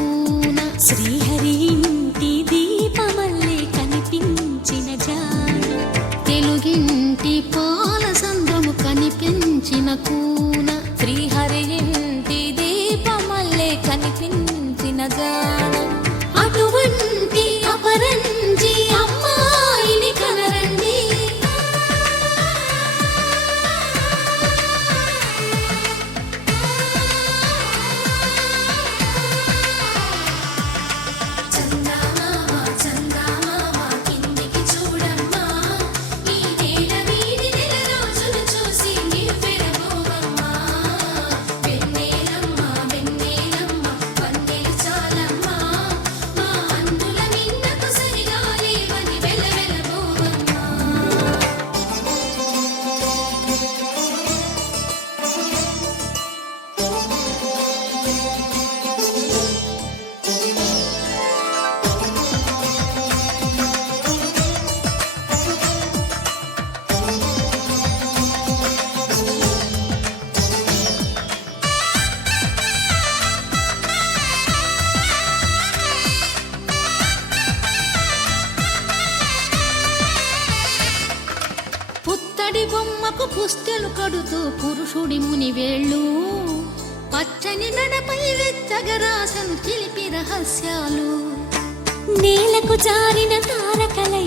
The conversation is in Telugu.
కూన. శ్రీహరి ఇంటి దీపమల్లే కనిపించిన జాన, తెలుగింటి పాల సంద్రము కనిపించిన కూన. శ్రీహరి ఇంటి దీపమల్లే కనిపించిన జాన, అటువంటి అపరంజి అమ్మాయిని కనరండి. చందమామ చందమామ కిందికి చూడమ్మా, ఈ నేల వీడి నెల రోజులు చూసి నివ్వెరపోవమ్మా. వెన్నెలమ్మ వెన్నెలమ్మ వన్నెలు చాలమ్మా, మా అందుల మిన్నకు సరిగా లేవని వెలవెలబోవమ్మా. పుత్తడి బొమ్మకు పుస్తెలు కడుతూ పురుషుడి మునివేళ్ళు, పచ్చని మెడపై వెచ్చగరాసను చిలిపి రహస్యాలు. నేలకు జారిన తారకలై